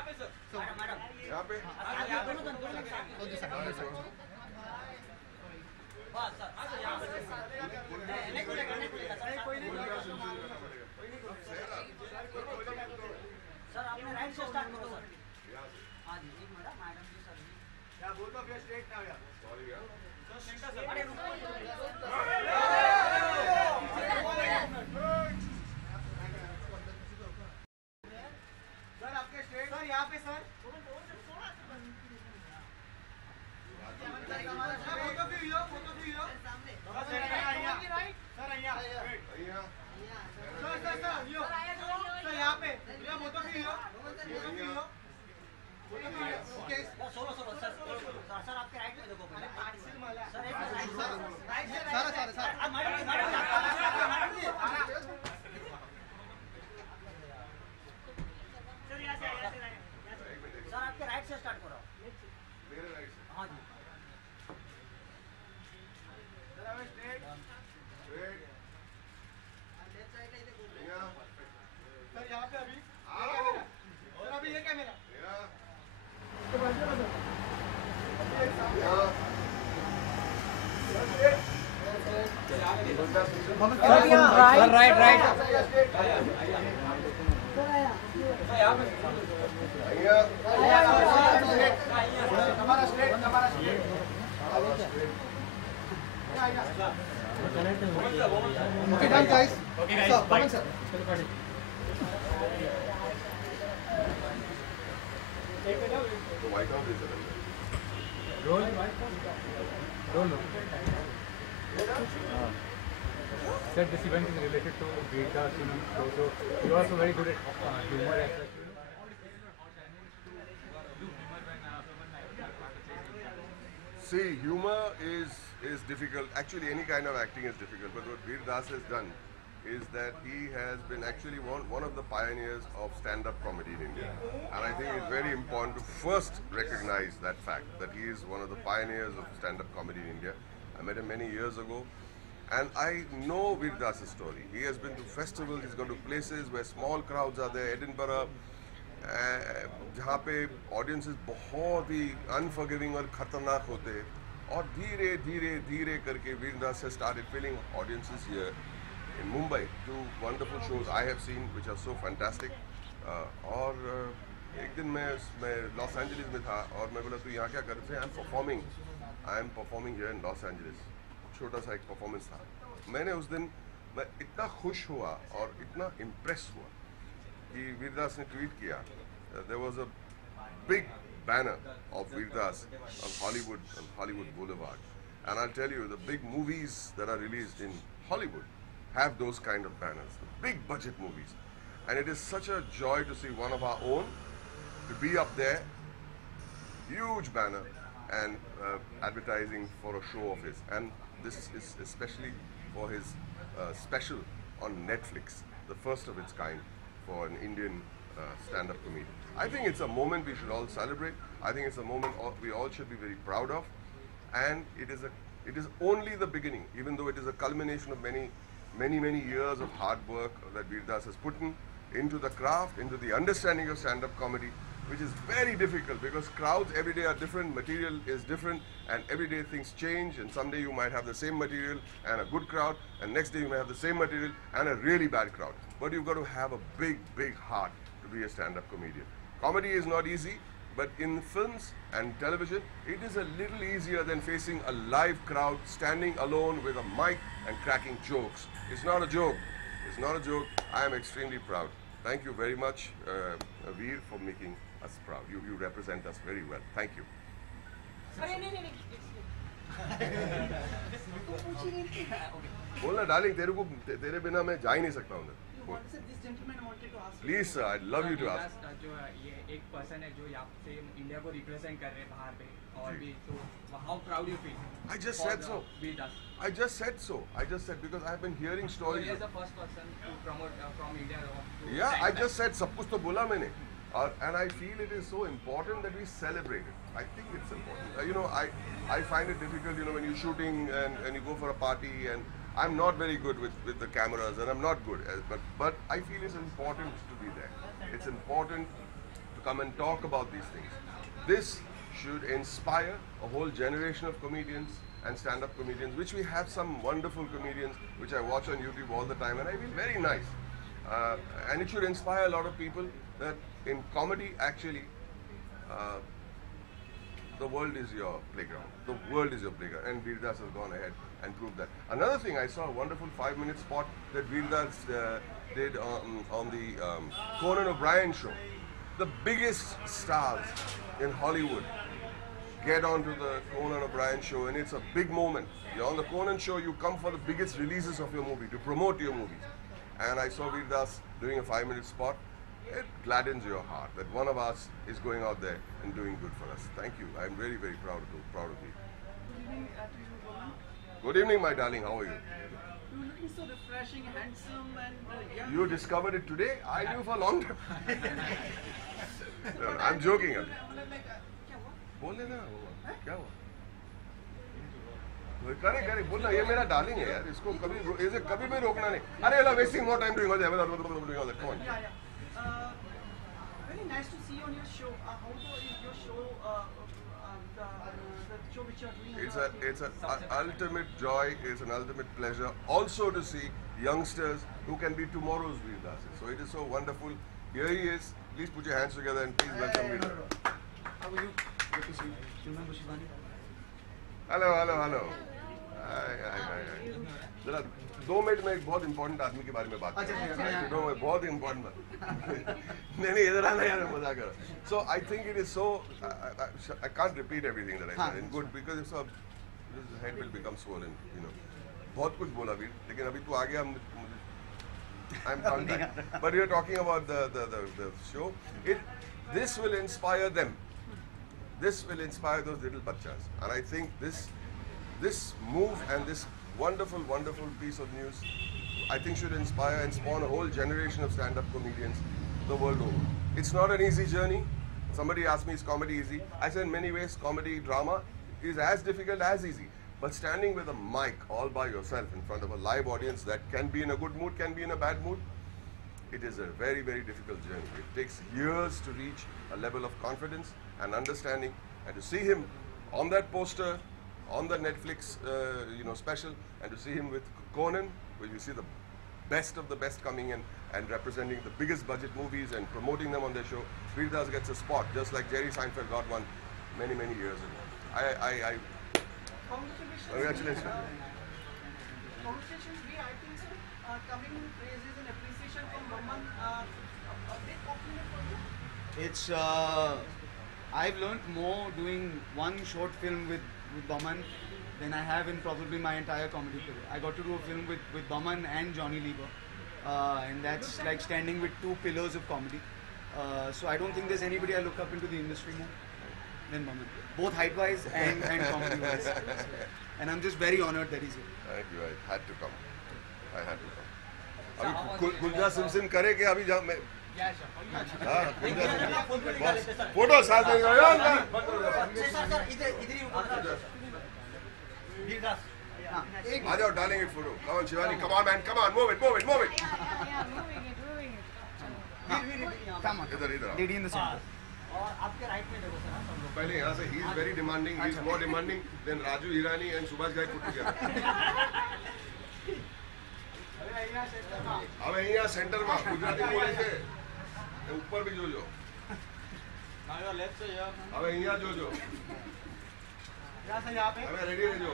यहाँ पे सर आपने राइट से स्टार्ट करो सर। हाँ जी एक मिनट मैडम जी सर जी क्या बोल दो फिर स्ट्रेट ना यार सॉरी यार अरे रुको सर आपके स्ट्रेट सर यहाँ पे sir solo solo sir sir आपके राइट में देखो सर एक सर मैडम जी सर आपके राइट से स्टार्ट करो मेरे राइट से हाँ जी स्ट्रेट यहाँ सर यहाँ पे अभी आओ सर अभी ये कैमरा यहाँ राइट राइट हमारा straight Okay, done, guys. Okay, guys. Sir, come on, sir. तो white house is Roll. Sir, this event is related to Veerdas, so you are also very good at humor as such. See, humor is difficult. Actually, any kind of acting is difficult. But what Veer Das has done is that he has been actually one of the pioneers of stand-up comedy in India. And I think it's very important to first recognize that fact, that he is one of the pioneers of stand-up comedy in India. I met him many years ago. And I know Veer Das's story. He has been to festivals, he's gone to places where small crowds are there, Edinburgh, जहाँ पे audiences बहुत ही unforgiving और खतरनाक होते हैं और धीरे धीरे धीरे करके वीर दास has started filling audiences here in Mumbai to wonderful shows I have seen which are so fantastic. और एक दिन मैं लॉस एंजलिस में था और मैं बोला तू यहाँ क्या कर रहे थे? I am performing here in Los Angeles. छोटा सा एक परफॉर्मेंस था. मैंने उस दिन मैं इतना खुश हुआ और इतना इम्प्रेस हुआ कि वीर दास ने ट्वीट किया. There was a big banner of Veer Das on Hollywood Boulevard. And I'll tell you, the big movies that are released in Hollywood have those kind of banners, the big budget movies. And it is such a joy to see one of our own to be up there, huge banner, and advertising for a show of his. And this is especially for his special on Netflix, the first of its kind for an Indian stand-up comedian. I think it's a moment we should all celebrate. I think it's a moment we all should be very proud of. And it is only the beginning, even though it is a culmination of many years of hard work that Veer Das has put into the craft, into the understanding of stand-up comedy, which is very difficult because crowds every day are different, material is different, and every day things change, and someday you might have the same material and a good crowd, and next day you may have the same material and a really bad crowd. But you've got to have a big heart to be a stand-up comedian. Comedy is not easy, but in films and television, it is a little easier than facing a live crowd standing alone with a mic and cracking jokes. It's not a joke. It's not a joke. I am extremely proud. Thank you very much, Veer, for making us proud. You represent us very well. Thank you. बोलना darling तेरे बिना मैं जा ही नहीं सकता उधर. Please sir, I'd love you to ask. जो ये एक पर्सन है जो यहाँ से इंडिया को रिप्रेजेंट कर रहे हैं बाहर पे और भी तो how proud you feel? I just said so. I just said because I have been hearing stories. He is the first person to promote from India. Yeah, I just said सब कुछ तो बोला मैंने. And I feel it is so important that we celebrate it. I think it's important. I find it difficult, when you're shooting and you go for a party, and I'm not very good with the cameras, and I'm not good. But I feel it's important to be there. It's important to come and talk about these things. This should inspire a whole generation of comedians and stand-up comedians, which we have some wonderful comedians which I watch on YouTube all the time, and I feel very nice. And it should inspire a lot of people that in comedy, actually, the world is your playground. The world is your playground, and Veerdas has gone ahead and proved that. Another thing, I saw a wonderful 5-minute spot that Veerdas did on the Conan O'Brien show. The biggest stars in Hollywood get onto the Conan O'Brien show, and it's a big moment. You're on the Conan show, you come for the biggest releases of your movie, to promote your movies. And I saw Veerdas doing a 5-minute spot. It gladdens your heart that one of us is going out there and doing good for us. Thank you. I'm very, very proud of you. Good evening to you, Roman. Good evening, my darling. How are you? You're looking so refreshing, handsome, and young. You discovered it today? I knew for a long time. No, I'm joking. Like, क्या हुआ? बोले ना क्या हुआ? करे करे बोलना ये मेरा डार्लिंग है यार इसको कभी भी रोकना नहीं अरे ला wasting more time doing all that come on. Yeah. Very nice to see you on your show. How is your show? The show which you are doing. It's an ultimate joy. It's an ultimate pleasure. Also to see youngsters who can be tomorrow's Veerdases. So it is so wonderful. Here he is. Please put your hands together and please welcome Veerdas. How are you? Good to see you. Do you remember Shivani? Hello जरा 2 minute में एक बहुत important आदमी के बारे में बात बहुत इंपॉर्टेंट नहीं इधर आना यार मजा कर so I think it is so I can't repeat everything that I said in good because it's head will become swollen you know बहुत कुछ बोला भी लेकिन अभी तू आ गया I am contact but we are talking about the show this will inspire them. This will inspire those little bachchas, and I think this move and this wonderful piece of news, I think should inspire and spawn a whole generation of stand-up comedians the world over. It's not an easy journey. Somebody asked me, is comedy easy? I said in many ways, comedy, drama is as difficult as easy. But standing with a mic all by yourself in front of a live audience that can be in a good mood, can be in a bad mood, it is a very, very difficult journey. It takes years to reach a level of confidence and understanding, and to see him on that poster, on the Netflix special, and to see him with Conan, where you see the best of the best coming in and representing the biggest budget movies and promoting them on their show. Veerdas gets a spot, just like Jerry Seinfeld got one many years ago. Congratulations. Congratulations, I think so. Coming praises and appreciation from Roman. A big compliment for you. It's I've learned more doing one short film with Baman than I have in probably my entire comedy career. I got to do a film with Baman and Johnny Lieber, and that's like standing with 2 pillars of comedy. So I don't think there's anybody I look up into the industry more than Baman, both height-wise and comedy-wise. And I'm just very honored that he's here. Thank you. I had to come. अभी गुलजार सिमसिम करे कि अभी जब मैं photo साथ में sir इधर ही ऊपर Veerdas. आ जाओ डालेंगे photo come on Shivani come on man come on move it moving it. Come on. इधर Lady in the center. और आपके राइट में देखो सर सब लोग पहले यहाँ से he is very demanding, he is more demanding than Raju Hirani and Subhash Ghai put together. હવે અહીંયા સેન્ટરમાં ગુજરાતી બોલે છે ઉપર બી જોજો હવે અહીંયા જોજો હવે રેડી રહેજો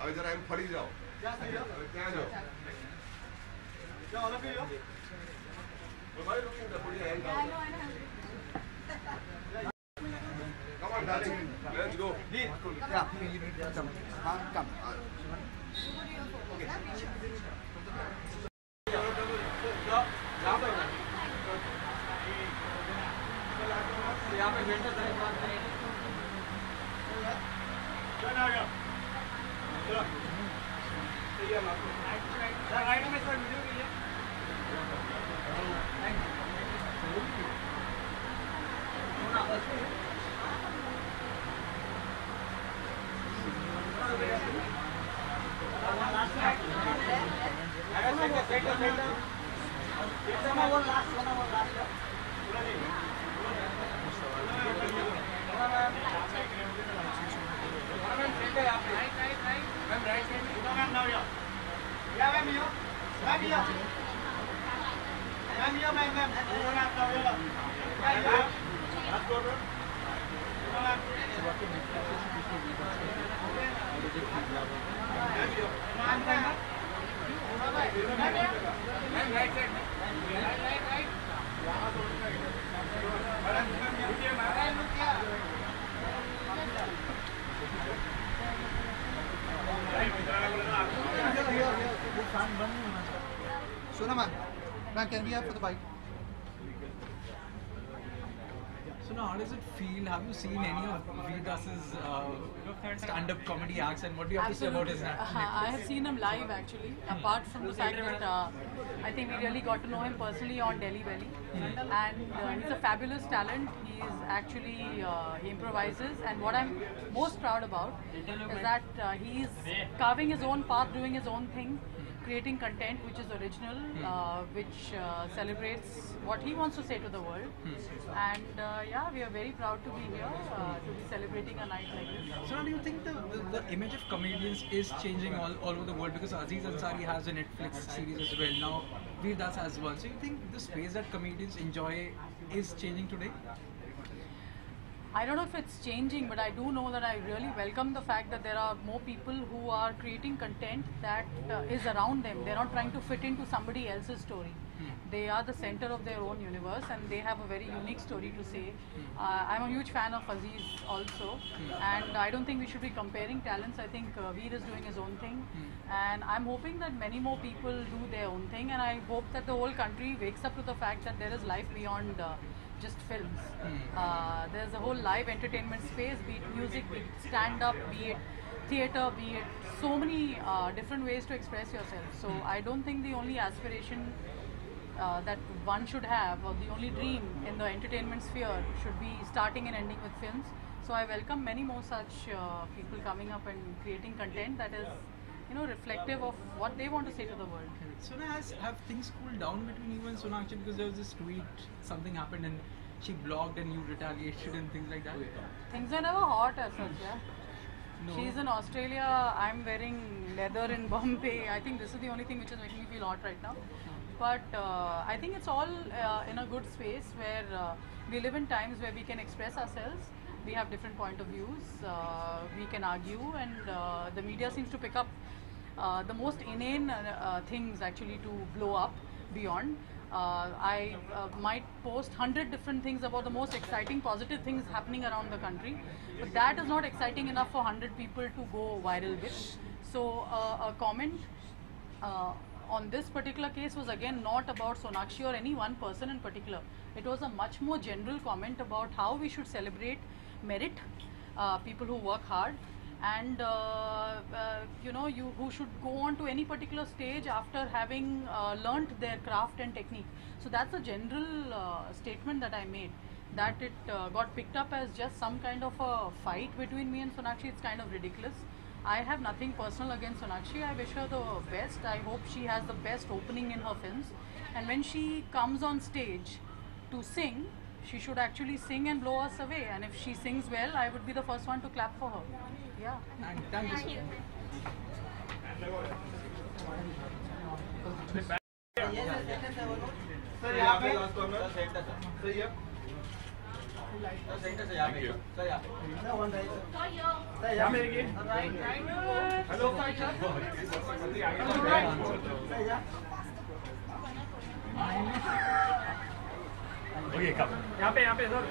હવે જરા એમ ફરી જાઓ હવે ત્યાં જાઓ Why looking the putting hand down? Come on, darling. Let's go. Yeah. Come. यहाँ पे वेंटर राइट में सर वीडियो के लिए One more last. Sona ma'am, can we have for the bike? So now, how does it feel? Have you seen any of Veer Das's stand-up comedy acts, and what do you have to say about his Netflix? I have seen him live actually. Apart from the fact that I think we really got to know him personally on Delhi Belly, and he's a fabulous talent. He is actually he improvises, and what I'm most proud about is that he's carving his own path, doing his own thing, creating content which is original, which celebrates what he wants to say to the world. And yeah, we are very proud to be here, to be celebrating a night like this. So now, do you think the image of comedians is changing all over the world? Because Aziz Ansari has a Netflix series as well. Now, Veer Das has one. So you think the space that comedians enjoy is changing today? I don't know if it's changing, but I do know that I really welcome the fact that there are more people who are creating content that is around them. They're not trying to fit into somebody else's story. They are the center of their own universe, and they have a very unique story to say. I'm a huge fan of Aziz also, and I don't think we should be comparing talents. I think Veer is doing his own thing, and I'm hoping that many more people do their own thing, and I hope that the whole country wakes up to the fact that there is life beyond just films. There's a whole live entertainment space, be it music, be it stand-up, be it theatre, be it so many different ways to express yourself. So I don't think the only aspiration that one should have, or the only dream in the entertainment sphere, should be starting and ending with films. So I welcome many more such people coming up and creating content that is, reflective of what they want to say to the world. So now, have things cooled down between you and Sonakshi? Because there was this tweet, something happened and she blocked and you retaliated and things like that? Things are never hot as such, yeah. No. She's in Australia, I'm wearing leather in Bombay. I think this is the only thing which is making me feel hot right now. But I think it's all in a good space where we live in times where we can express ourselves. We have different point of views, we can argue, and the media seems to pick up the most inane things actually to blow up beyond. I might post 100 different things about the most exciting, positive things happening around the country, but that is not exciting enough for 100 people to go viral with. So a comment on this particular case was again not about Sonakshi or any one person in particular. It was a much more general comment about how we should celebrate merit, people who work hard, and who should go on to any particular stage after having learnt their craft and technique. So that's a general statement that I made. That it got picked up as just some kind of a fight between me and Sonakshi, it's kind of ridiculous. I have nothing personal against Sonakshi. I wish her the best. I hope she has the best opening in her films. And when she comes on stage to sing, she should actually sing and blow us away. And if she sings well, I would be the first one to clap for her. Yeah. And thank you. Sir, यहाँ पे last corner. Sir, here. Center से यहाँ पे. Sir, यहाँ पे. Sir, one right. Sir, यहाँ पे देखिए. Right. Hello. Sir, यहाँ. Okay, come. यहाँ पे सर.